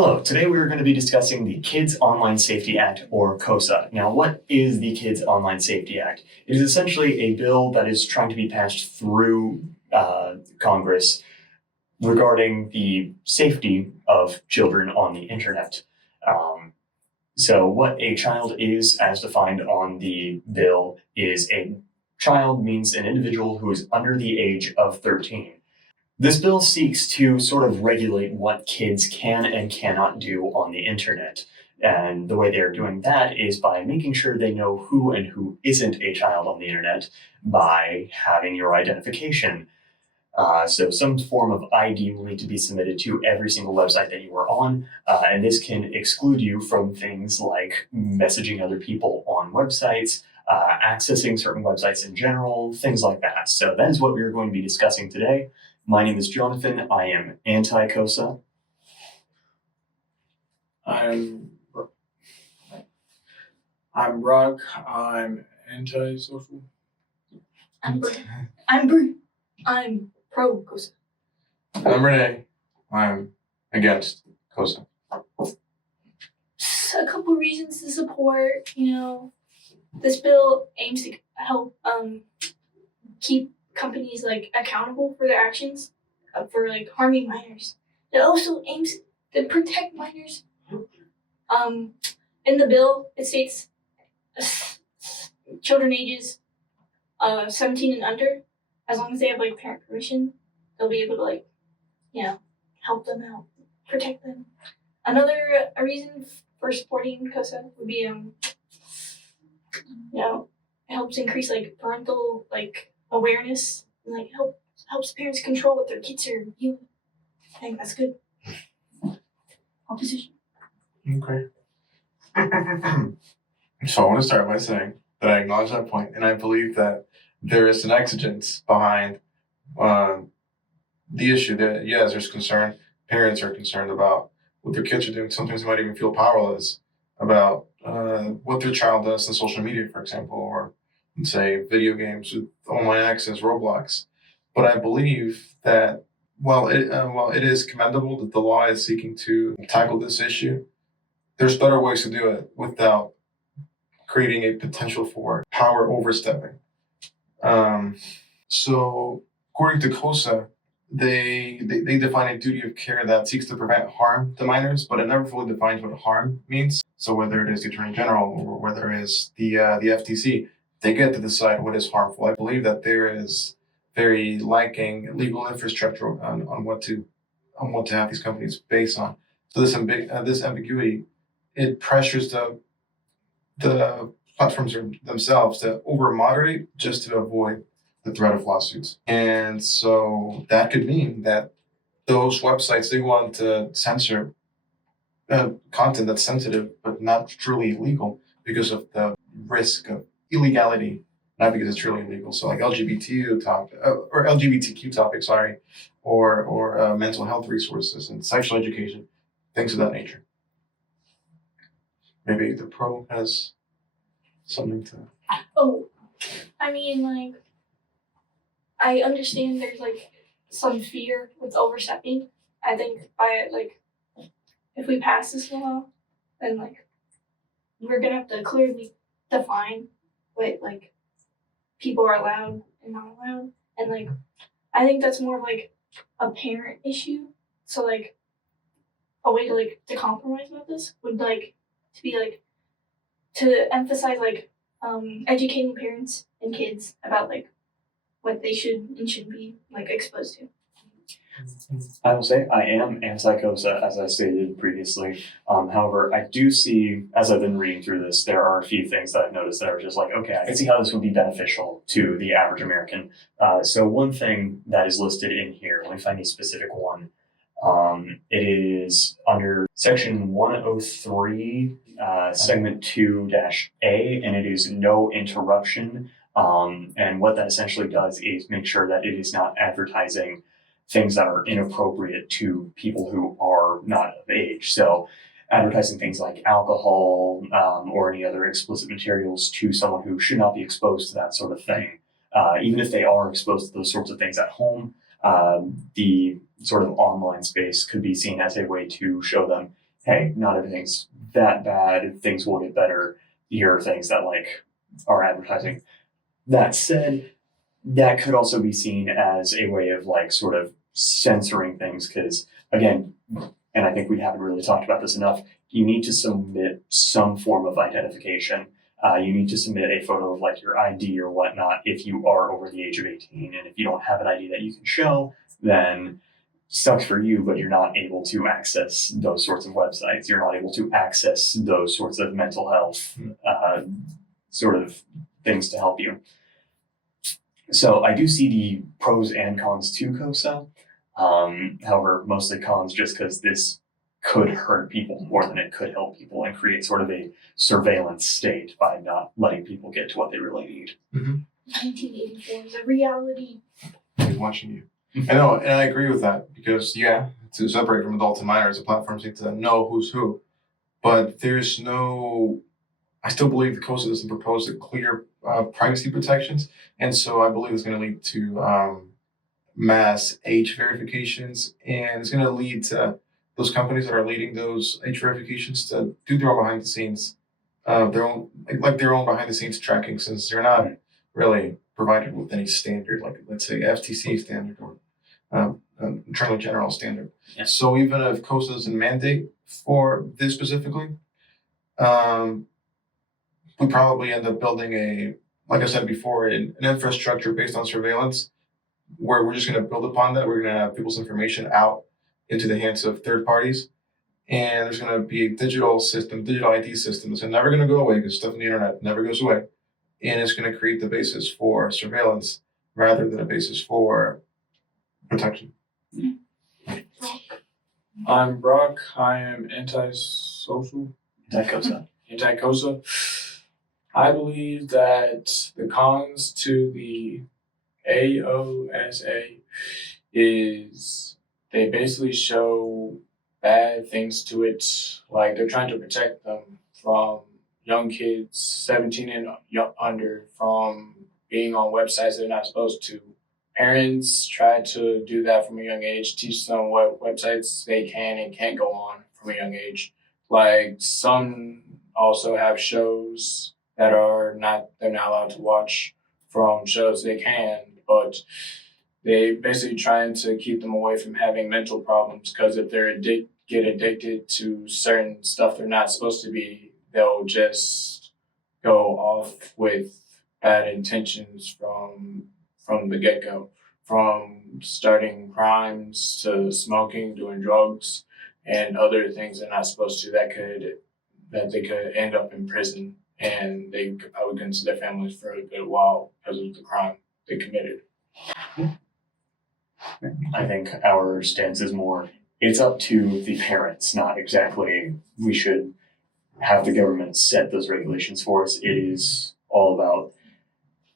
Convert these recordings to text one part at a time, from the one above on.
Hello, today we are going to be discussing the Kids Online Safety Act, or KOSA. Now, what is the Kids Online Safety Act? It is essentially a bill that is trying to be passed through Congress regarding the safety of children on the internet. So what a child is, as defined on the bill, is a child means an individual who is under the age of 13. This bill seeks to sort of regulate what kids can and cannot do on the internet. And the way they're doing that is by making sure they know who and who isn't a child on the internet by having your identification. So some form of ID will need to be submitted to every single website that you are on, and this can exclude you from things like messaging other people on websites, accessing certain websites in general, things like that. So that is what we are going to be discussing today. My name is Jonathan. I am anti-KOSA. I'm Rock. I'm anti-social. I'm Brie. I'm pro-KOSA. I'm Rene. I'm against KOSA. A couple reasons to support. This bill aims to help keep companies accountable for their actions for harming minors. It also aims to protect minors. In the bill, it states children ages 17 and under, as long as they have parent permission, they'll be able to help them out, protect them. Another reason for supporting KOSA would be it helps increase parental awareness and helps parents control what their kids are doing. I think that's good. Opposition. Okay. So I want to start by saying that I acknowledge that point, and I believe that there is an exigence behind the issue. That yes, there's concern. Parents are concerned about what their kids are doing. Sometimes they might even feel powerless about what their child does on social media, for example, or say video games with online access, Roblox. But I believe that while it is commendable that the law is seeking to tackle this issue, there's better ways to do it without creating a potential for power overstepping. So according to KOSA, they define a duty of care that seeks to prevent harm to minors, but it never fully defines what harm means. So whether it is the Attorney General or whether it is the FTC, they get to decide what is harmful. I believe that there is very lacking legal infrastructure on what to have these companies based on. So this ambiguity, it pressures the platforms themselves to over moderate just to avoid the threat of lawsuits. And so that could mean that those websites, they want to censor content that's sensitive but not truly illegal because of the risk of illegality, not because it's truly illegal. So LGBTQ topics, or mental health resources and sexual education, things of that nature. Maybe the pro has something to. Oh, I mean, I understand there's some fear with overstepping. I think by if we pass this law, then we're gonna have to clearly define what people are allowed and not allowed, and I think that's more of a parent issue. So a way to compromise about this would to be to emphasize educating parents and kids about what they should and shouldn't be exposed to. I will say I am anti-KOSA, as I stated previously. However, I do see, as I've been reading through this, there are a few things that I've noticed that are just okay, I can see how this would be beneficial to the average American. So one thing that is listed in here, let me find a specific one. It is under section 103, segment 2-A, and it is no interruption. And what that essentially does is make sure that it is not advertising things that are inappropriate to people who are not of age. So advertising things like alcohol or any other explicit materials to someone who should not be exposed to that sort of thing. Even if they are exposed to those sorts of things at home, the sort of online space could be seen as a way to show them, hey, not everything's that bad, things will get better. Here are things that like are advertising. That said, that could also be seen as a way of like sort of censoring things because again, and I think we haven't really talked about this enough, you need to submit some form of identification. You need to submit a photo of like your ID or whatnot if you are over the age of 18. And if you don't have an ID that you can show, then sucks for you, but you're not able to access those sorts of websites. You're not able to access those sorts of mental health sort of things to help you. So I do see the pros and cons to COSA. However, mostly cons just because this could hurt people more than it could help people and create sort of a surveillance state by not letting people get to what they really need. 1984 is a reality. He's watching you. I know, and I agree with that because, yeah, to separate from adults and minors, the platforms need to know who's who. But there's no, I still believe the COSA doesn't propose the clear privacy protections. And so I believe it's going to lead to mass age verifications. And it's going to lead to those companies that are leading those age verifications to do their own behind the scenes, their own behind the scenes tracking, since they're not really provided with any standard, like let's say FTC standard or Attorney General standard. Yeah. So even if COSA doesn't mandate for this specifically, we probably end up building a, like I said before, an infrastructure based on surveillance, where we're just going to build upon that. We're going to have people's information out into the hands of third parties. And there's going to be a digital system, digital ID system that's never going to go away because stuff on the internet never goes away. And it's going to create the basis for surveillance rather than a basis for protection. I'm Brock. I am anti-social, anti-COSA. I believe that the cons to the AOSA is they basically show bad things to it. Like they're trying to protect them from young kids, 17 and under, from being on websites they're not supposed to. Parents try to do that from a young age, teach them what websites they can and can't go on from a young age. Like some also have shows that they're not allowed to watch from shows they can, but they basically trying to keep them away from having mental problems, because if they're get addicted to certain stuff they're not supposed to be, they'll just go off with bad intentions from the get-go, from starting crimes to smoking, doing drugs, and other things they're not supposed to that they could end up in prison, and they could probably go into their families for a good while because of the crime they committed. I think our stance is more, it's up to the parents, not exactly we should have the government set those regulations for us. It is all about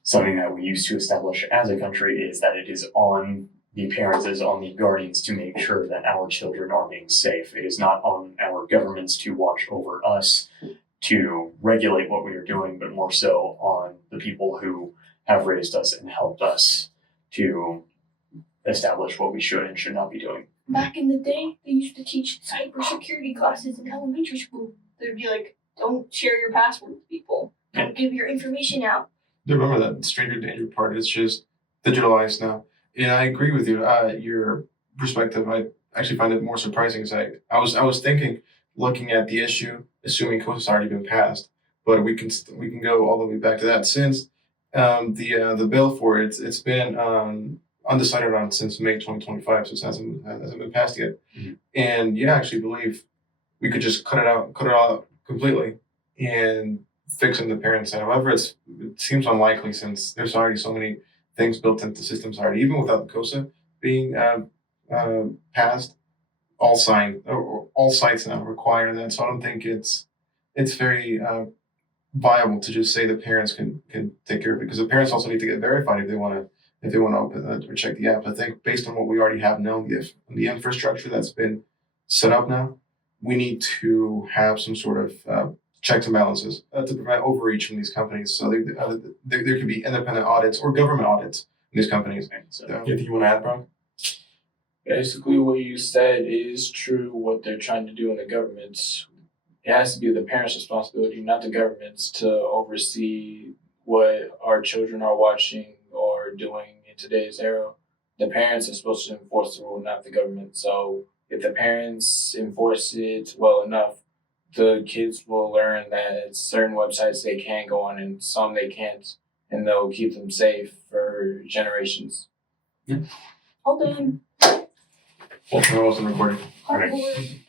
something that we used to establish as a country, is that it is on the parents, it is on the guardians to make sure that our children are being safe. It is not on our governments to watch over us, to regulate what we are doing, but more so on the people who have raised us and helped us to establish what we should and should not be doing. Back in the day, they used to teach cybersecurity classes in elementary school. They'd be like, don't share your password with people. Don't give your information out. I remember that stranger danger part. It's just digitalized now. And I agree with you. Your perspective, I actually find it more surprising. As I was thinking, looking at the issue, assuming COSA's already been passed, but we can go all the way back to that. Since the bill for it's been undecided on since May 2025, so it hasn't been passed yet. Mm-hmm. And yeah, I actually believe we could just cut it out completely and fixing the parent side. However, it seems unlikely since there's already so many things built into systems already. Even without the COSA being passed, all sites now require that. So I don't think it's very viable to just say the parents can take care of it, because the parents also need to get verified if they want to open or check the app. I think based on what we already have now, the infrastructure that's been set up now, we need to have some sort of checks and balances to prevent overreach from these companies. So there could be independent audits or government audits in these companies. So, Anything you want to add, Brock? Basically, what you said is true. What they're trying to do in the government, it has to be the parents' responsibility, not the government's, to oversee what our children are watching or doing in today's era. The parents are supposed to enforce the rule, not the government. So if the parents enforce it well enough, the kids will learn that certain websites they can go on and some they can't, and they'll keep them safe for generations. Hold on. We're also recording. Hard board.